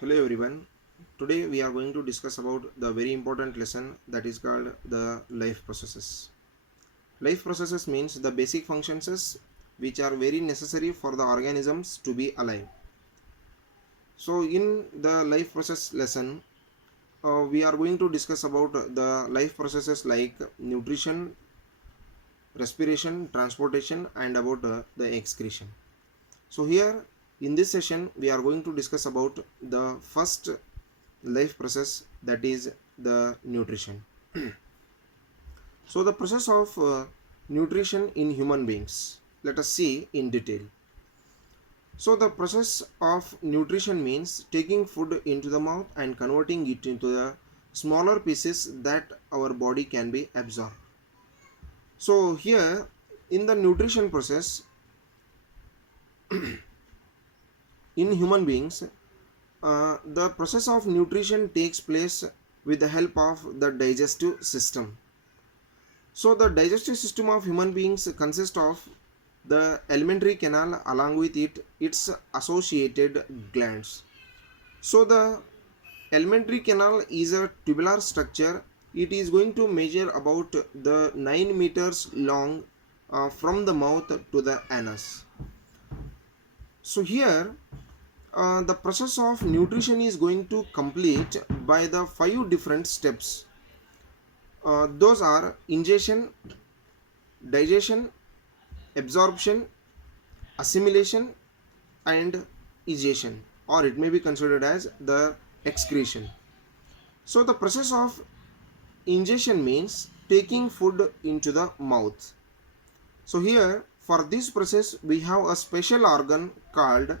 Hello everyone. Today we are going to discuss about the very important lesson that is called the life processes. Life processes means the basic functions which are very necessary for the organisms to be alive. So in the life process lesson, we are going to discuss about the life processes like nutrition, respiration, transportation, and about the excretion. So here in this session we are going to discuss about the first life process, that is the nutrition. So the process of nutrition in human beings, let us see in detail. So the process of nutrition means taking food into the mouth and converting it into the smaller pieces that our body can be absorbed. So here in the nutrition process in human beings, the process of nutrition takes place with the help of the digestive system. So the digestive system of human beings consists of the alimentary canal along with its associated glands. So the alimentary canal is a tubular structure. It is going to measure about the 9 meters long from the mouth to the anus. So here the process of nutrition is going to complete by the 5 different steps. Those are ingestion, digestion, absorption, assimilation, and egestion, or it may be considered as the excretion. So the process of ingestion means taking food into the mouth. So here for this process we have a special organ called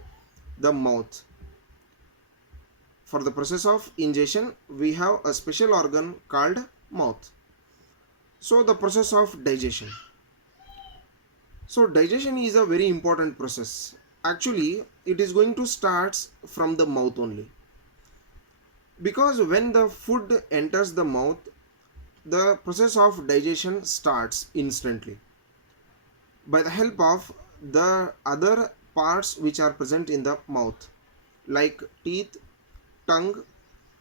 the mouth. For the process of ingestion we have a special organ called mouth. So the process of digestion. So digestion is a very important process. Actually, it is going to start from the mouth only. Because when the food enters the mouth, the process of digestion starts instantly by the help of the other parts which are present in the mouth, like teeth, tongue,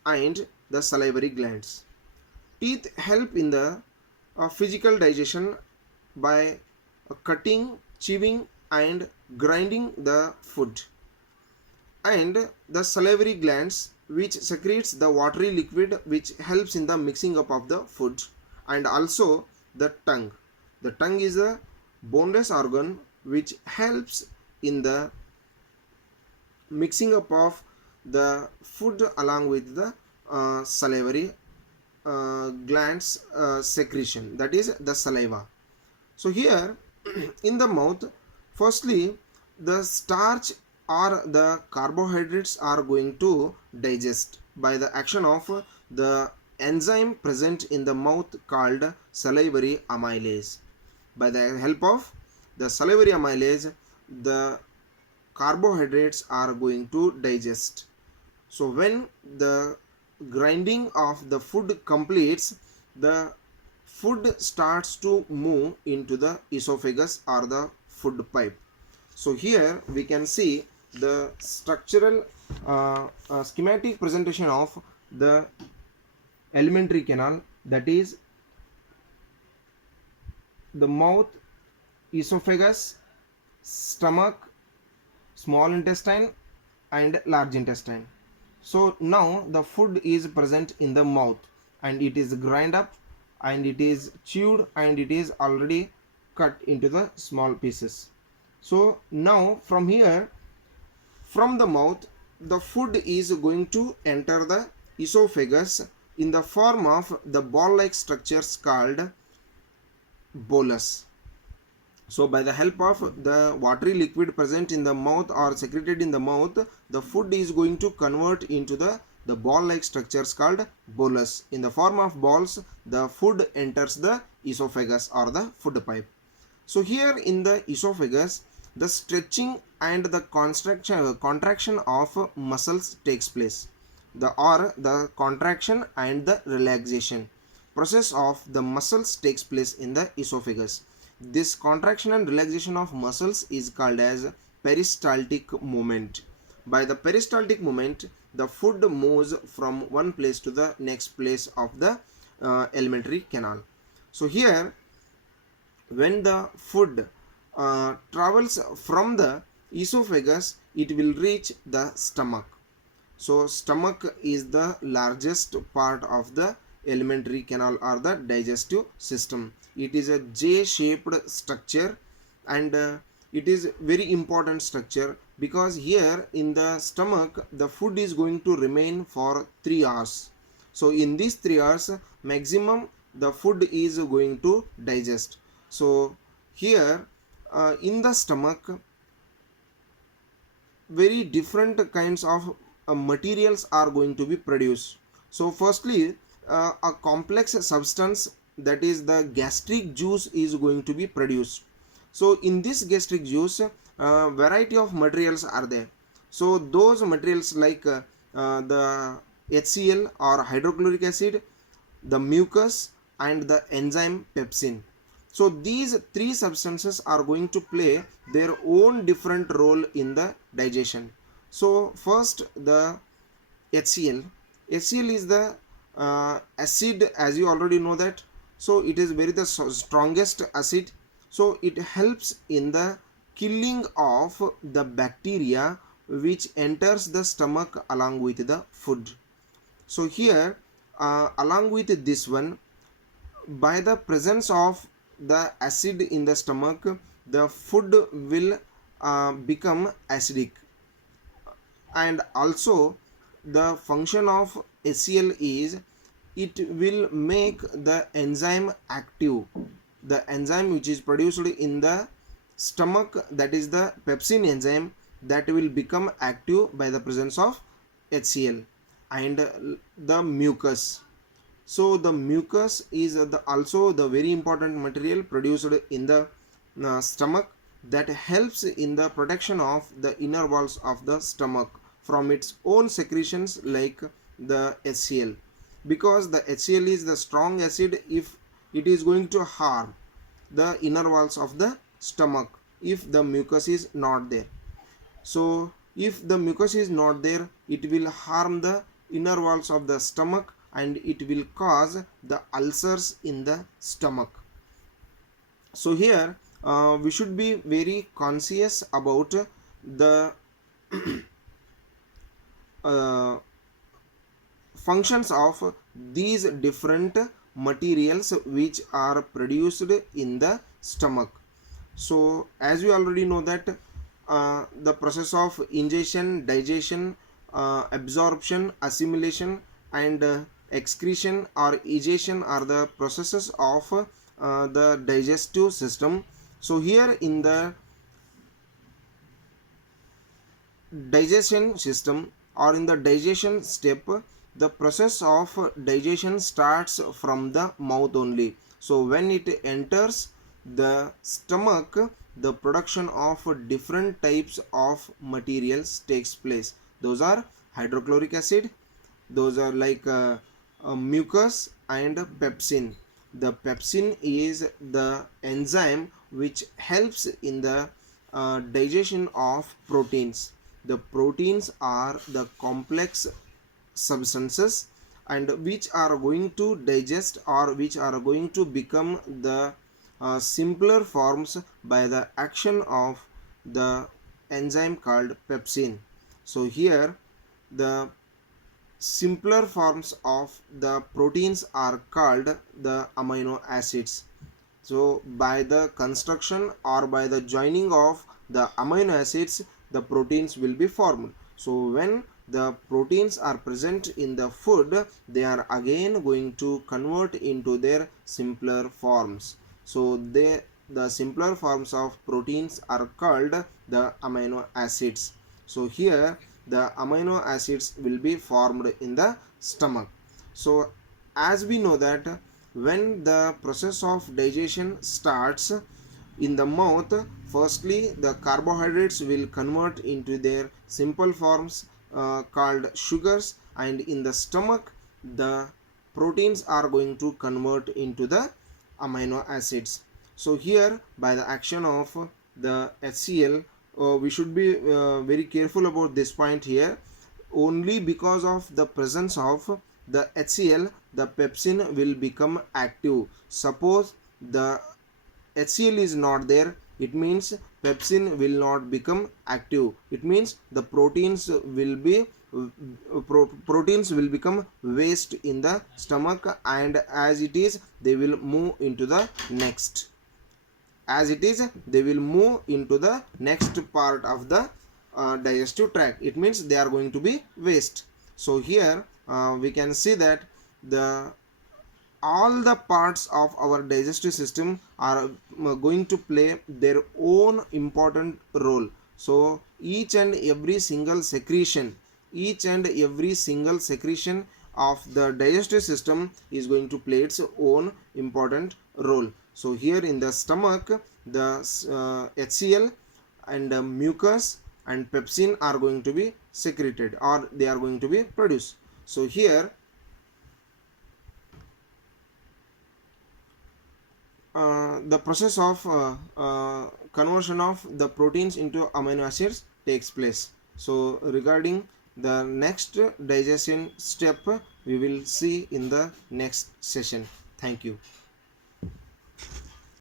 and the salivary glands. Teeth help in the physical digestion by cutting, chewing, and grinding the food, and the salivary glands which secretes the watery liquid which helps in the mixing up of the food, and also the tongue. The tongue is a boneless organ which helps in the mixing up of the food along with the salivary glands secretion, that is the saliva. So here in the mouth, firstly the starch or the carbohydrates are going to digest by the action of the enzyme present in the mouth called salivary amylase. By the help of the salivary amylase, the carbohydrates are going to digest. So when the grinding of the food completes, the food starts to move into the esophagus or the food pipe. So here we can see the structural schematic presentation of the alimentary canal, that is the mouth, esophagus, stomach, small intestine, and large intestine. So now the food is present in the mouth and it is grind up and it is chewed and it is already cut into the small pieces. So now from here, from the mouth, the food is going to enter the esophagus in the form of the ball-like structures called bolus. So by the help of the watery liquid present in the mouth or secreted in the mouth, the food is going to convert into the ball-like structures called bolus. In the form of balls, the food enters the esophagus or the food pipe. So here in the esophagus, the stretching and the contraction of muscles takes place. The contraction and the relaxation process of the muscles takes place in the esophagus. This contraction and relaxation of muscles is called as peristaltic movement. by the peristaltic movement, the food moves from one place to the next place of the alimentary canal. So here, when the food travels from the esophagus, it will reach the stomach. So stomach is the largest part of the alimentary canal or the digestive system. It is a J-shaped structure, and it is very important structure, because here in the stomach the food is going to remain for 3 hours. So in these 3 hours maximum the food is going to digest. So here in the stomach, very different kinds of materials are going to be produced. So firstly, a complex substance, that is the gastric juice, is going to be produced. So in this gastric juice, variety of materials are there. So those materials like the HCl or hydrochloric acid, the mucus, and the enzyme pepsin. So these three substances are going to play their own different role in the digestion. So first, the HCl. HCl is the acid, as you already know that. So it is very the strongest acid. So it helps in the killing of the bacteria which enters the stomach along with the food. So here, along with this one, by the presence of the acid in the stomach, the food will become acidic. And also the function of HCl is, it will make the enzyme active. The enzyme which is produced in the stomach, that is the pepsin enzyme, that will become active by the presence of HCl. And the mucus. So the mucus is also the very important material produced in the stomach, that helps in the protection of the inner walls of the stomach from its own secretions like the HCl, because the HCl is the strong acid. If it is going to harm the inner walls of the stomach, if the mucus is not there. So if the mucus is not there, it will harm the inner walls of the stomach, and it will cause the ulcers in the stomach. So here we should be very conscious about the functions of these different materials which are produced in the stomach. So as you already know that the process of ingestion, digestion, absorption, assimilation, and excretion or egestion are the processes of the digestive system. So here in the digestion system, or in the digestion step, the process of digestion starts from the mouth only. So when it enters the stomach, the production of different types of materials takes place. Those are hydrochloric acid, those are like mucus, and pepsin. The pepsin is the enzyme which helps in the digestion of proteins. The proteins are the complex substances, and which are going to digest, or which are going to become the simpler forms by the action of the enzyme called pepsin. So here the simpler forms of the proteins are called the amino acids. So by the construction or by the joining of the amino acids, the proteins will be formed. So when the proteins are present in the food, they are again going to convert into their simpler forms. So the simpler forms of proteins are called the amino acids. So here the amino acids will be formed in the stomach. So as we know that when the process of digestion starts in the mouth, firstly the carbohydrates will convert into their simple forms called sugars, and in the stomach the proteins are going to convert into the amino acids. So here by the action of the HCl, we should be very careful about this point here. Only because of the presence of the HCl, the pepsin will become active. Suppose the HCl is not there, it means pepsin will not become active. It means the proteins will become waste in the stomach, and as it is they will move into the next. As it is they will move into the next part of the digestive tract. It means they are going to be waste. So here we can see that the all the parts of our digestive system are going to play their own important role. So each and every single secretion of the digestive system is going to play its own important role. So here in the stomach, the HCl and mucus and pepsin are going to be secreted, or they are going to be produced. So here the process of conversion of the proteins into amino acids takes place. So regarding the next digestion step, we will see in the next session. Thank you.